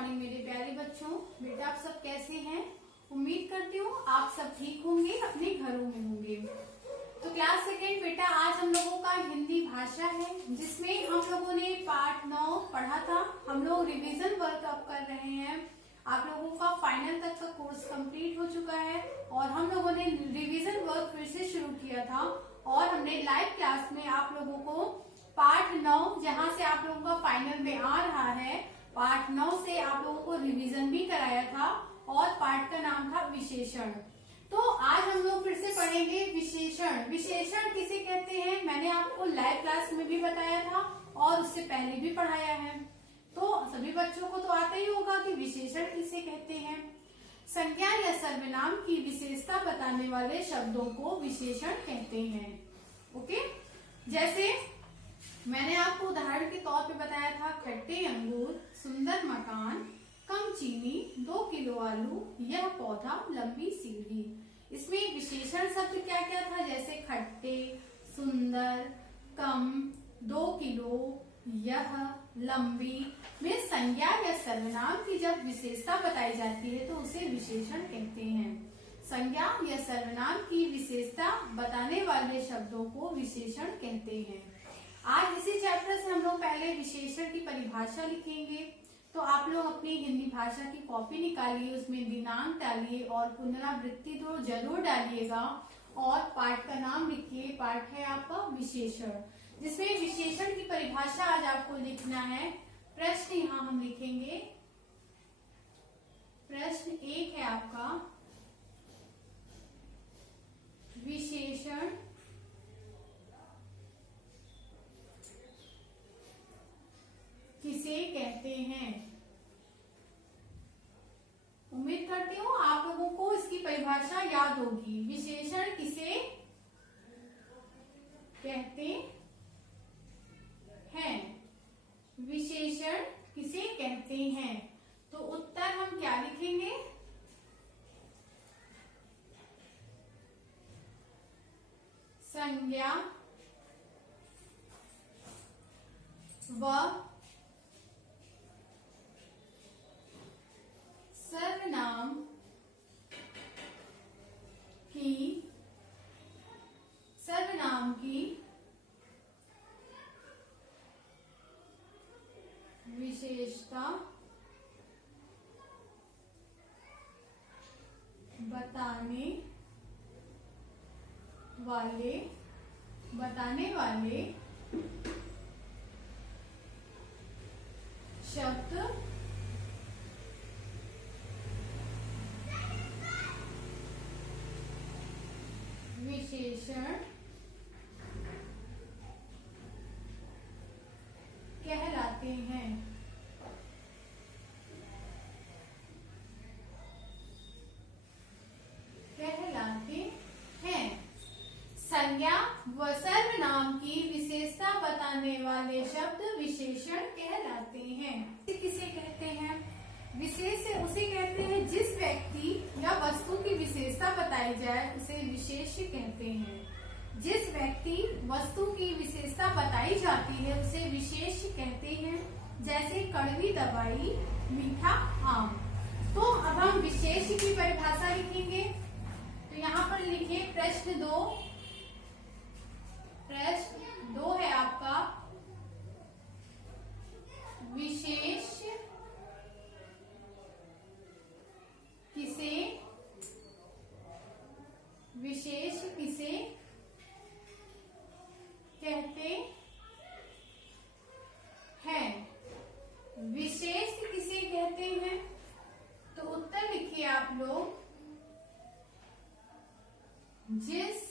Morning मेरे प्यारे बच्चों। बेटा आप सब कैसे हैं? उम्मीद करती हूँ आप सब ठीक होंगे, अपने घरों में होंगे। तो क्लास सेकेंड बेटा आज हम लोगों का हिंदी भाषा है, जिसमें हम लोगों ने पार्ट 9 पढ़ा था। हम लोग रिवीजन वर्क अब कर रहे हैं। आप लोगों का फाइनल तक का कोर्स कंप्लीट हो चुका है और हम लोगों ने रिवीजन वर्क फिर से शुरू किया था और हमने लाइव क्लास में आप लोगों को पार्ट 9 जहां से आप लोगों का फाइनल में आ रहा है, पार्ट 9 से आप लोगों को रिवीजन भी कराया था और पार्ट का नाम था विशेषण। तो आज हम लोग फिर से पढ़ेंगे विशेषण। विशेषण किसे कहते हैं मैंने आपको लाइव क्लास में भी बताया था और उससे पहले भी पढ़ाया है, तो सभी बच्चों को तो आता ही होगा कि विशेषण किसे कहते हैं। संज्ञा या सर्वनाम की विशेषता बताने वाले शब्दों को विशेषण कहते हैं। ओके, जैसे मैंने आपको उदाहरण के तौर पे बताया था खट्टे अंगूर, सुंदर मकान, कम चीनी, 2 किलो आलू, यह पौधा, लंबी सीढ़ी। इसमें विशेषण शब्द क्या क्या था? जैसे खट्टे, सुंदर, कम, 2 किलो, यह, लंबी। में संज्ञा या सर्वनाम की जब विशेषता बताई जाती है तो उसे विशेषण कहते हैं। संज्ञा या सर्वनाम की विशेषता बताने वाले शब्दों को विशेषण कहते हैं। आज इसी चैप्टर से हम लोग पहले विशेषण की परिभाषा लिखेंगे। तो आप लोग अपनी हिंदी भाषा की कॉपी निकालिए, उसमें दिनांक डालिए और पुनरावृत्ति तो जरूर डालिएगा और पाठ का नाम लिखिए। पाठ है आपका विशेषण, जिसमें विशेषण की परिभाषा आज आपको लिखना है। प्रश्न यहाँ हम लिखेंगे। प्रश्न 1 है आपका, विशेषण किसे कहते हैं? उम्मीद करती हूँ आप लोगों को इसकी परिभाषा याद होगी। विशेषण किसे कहते हैं? विशेषण किसे कहते हैं? तो उत्तर हम क्या लिखेंगे? संज्ञा व सर्वनाम की विशेषता बताने वाले शब्द विशेषण कहलाते हैं। संज्ञा व सर्वनाम की विशेषता बताने वाले शब्द विशेषण कहलाते हैं। किसे कहते हैं? विशेष से उसे कहते हैं जिस व्यक्ति या वस्तु की विशेषता बताई जाए उसे विशेष कहते हैं। जिस व्यक्ति वस्तु की विशेषता बताई जाती है उसे विशेष कहते हैं। जैसे कड़वी दवाई, मीठा आम। तो अब हम विशेष की परिभाषा लिखेंगे। तो यहाँ पर लिखिए प्रश्न 2। प्रश्न 2 है आपका, विशेष किसे कहते हैं? विशेष किसे कहते हैं? तो उत्तर लिखिए आप लोग, जिस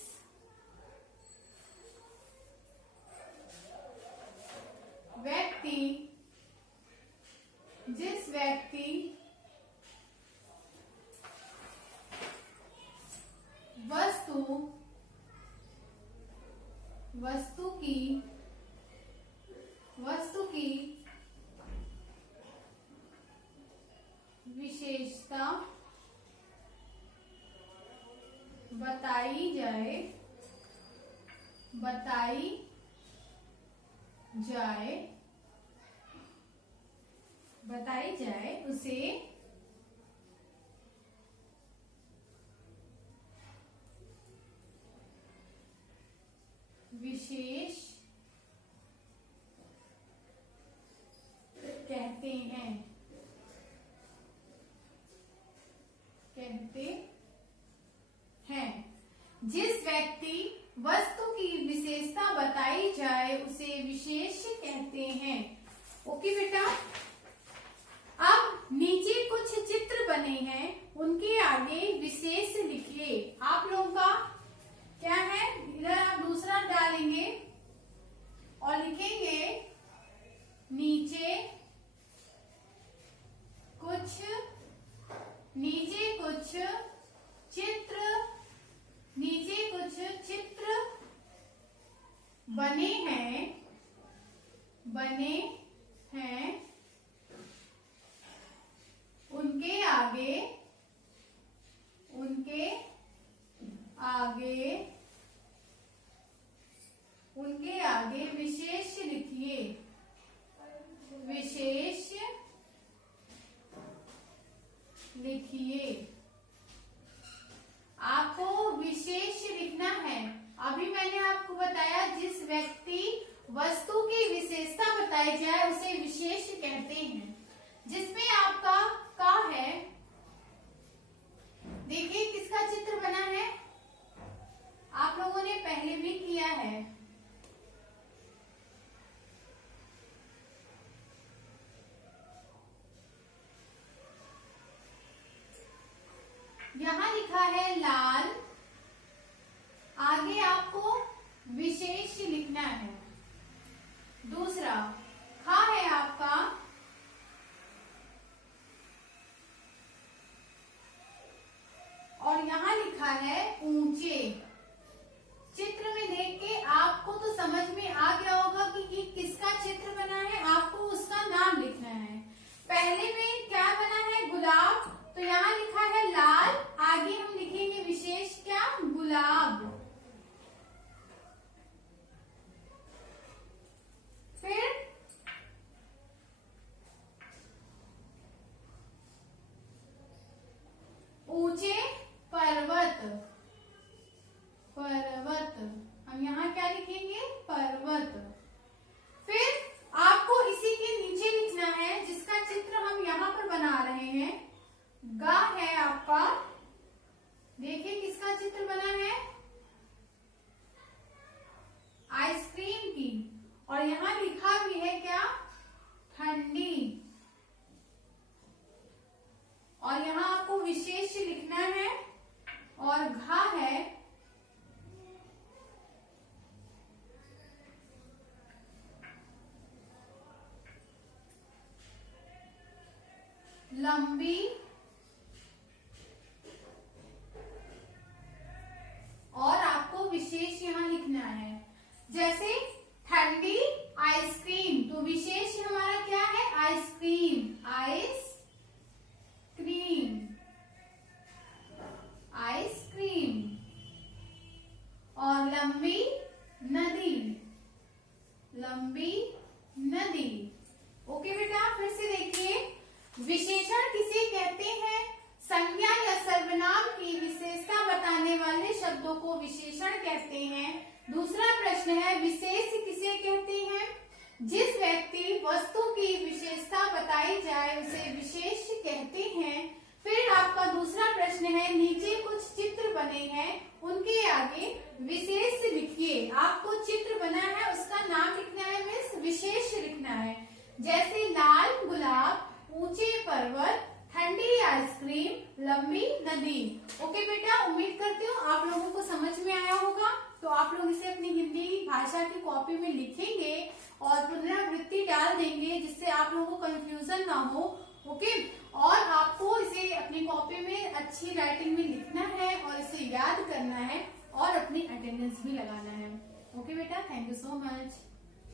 व्यक्ति वस्तु की विशेषता बताई बताई जाए उसे विशेष कहते हैं। जिस व्यक्ति वस्तु की विशेषता बताई जाए उसे विशेष कहते हैं। ओके बेटा, अब नीचे कुछ चित्र बने हैं, उनके आगे विशेष लिखिए। आप लोगों का क्या है, इधर आप दूसरा डालेंगे और लिखेंगे नीचे कुछ चित्र बने हैं, उनके आगे विशेष लिखिए। विशेष लिखिए। आपको विशेष लिखना है। अभी मैंने आपको बताया जिस व्यक्ति वस्तु की विशेषता बताई जाए उसे विशेष कहते हैं। जिसमें आपका का है, देखिए किसका चित्र बना है, आप लोगों ने पहले भी किया है। यहां लिखा है लाल, आगे आपको विशेष लिखना है। दूसरा खा है आपका और यहां लिखा है ऊंचे। चित्र में देख के आपको तो समझ में आ गया होगा कि किसका चित्र बना है, आपको उसका नाम लिखना है। पहले में क्या बना है, गुलाब, तो यहाँ लिखा है लाल, आगे हम लिखेंगे विशेष क्या, गुलाब। फिर ऊंचे पर्वत, हम यहाँ क्या लिखेंगे, पर्वत। फिर आपको इसी के नीचे लिखना है जिसका चित्र हम यहाँ पर बना रहे हैं। गा है आपका, देखिए किसका चित्र बना है, आइसक्रीम की, और यहाँ लिखा भी है क्या, ठंडी। और यहाँ आपको विशेष लिखना है। और घा है लंबी, और आपको विशेष यहाँ लिखना है। जैसे ठंडी आइसक्रीम, तो विशेष हमारा क्या है, आइसक्रीम, आइसक्रीम। और लंबी नदी। ओके बेटा, फिर से देखिए, विशेषण किसे कहते हैं, संज्ञा या सर्वनाम की विशेषता बताने वाले शब्दों को विशेषण कहते हैं। दूसरा प्रश्न है, विशेष किसे कहते हैं, जिस व्यक्ति वस्तु की विशेषता बताई जाए उसे विशेष कहते हैं। फिर आपका दूसरा प्रश्न है, नीचे कुछ चित्र बने हैं, उनके आगे विशेष लिखिए। आपको चित्र बना है उसका नाम लिखना है, मीन्स विशेष लिखना है। जैसे लाल गुलाब, ऊंचे पर्वत, ठंडी आइसक्रीम, लंबी नदी। ओके बेटा, उम्मीद करती हूँ आप लोगों को समझ में आया होगा। तो आप लोग इसे अपनी हिंदी भाषा की कॉपी में लिखेंगे और पुनरावृत्ति डाल देंगे, जिससे आप लोगों को कंफ्यूजन ना हो। ओके, और आपको इसे अपनी कॉपी में अच्छी राइटिंग में लिखना है और इसे याद करना है और अपनी अटेंडेंस भी लगाना है। ओके बेटा, थैंक यू सो मच।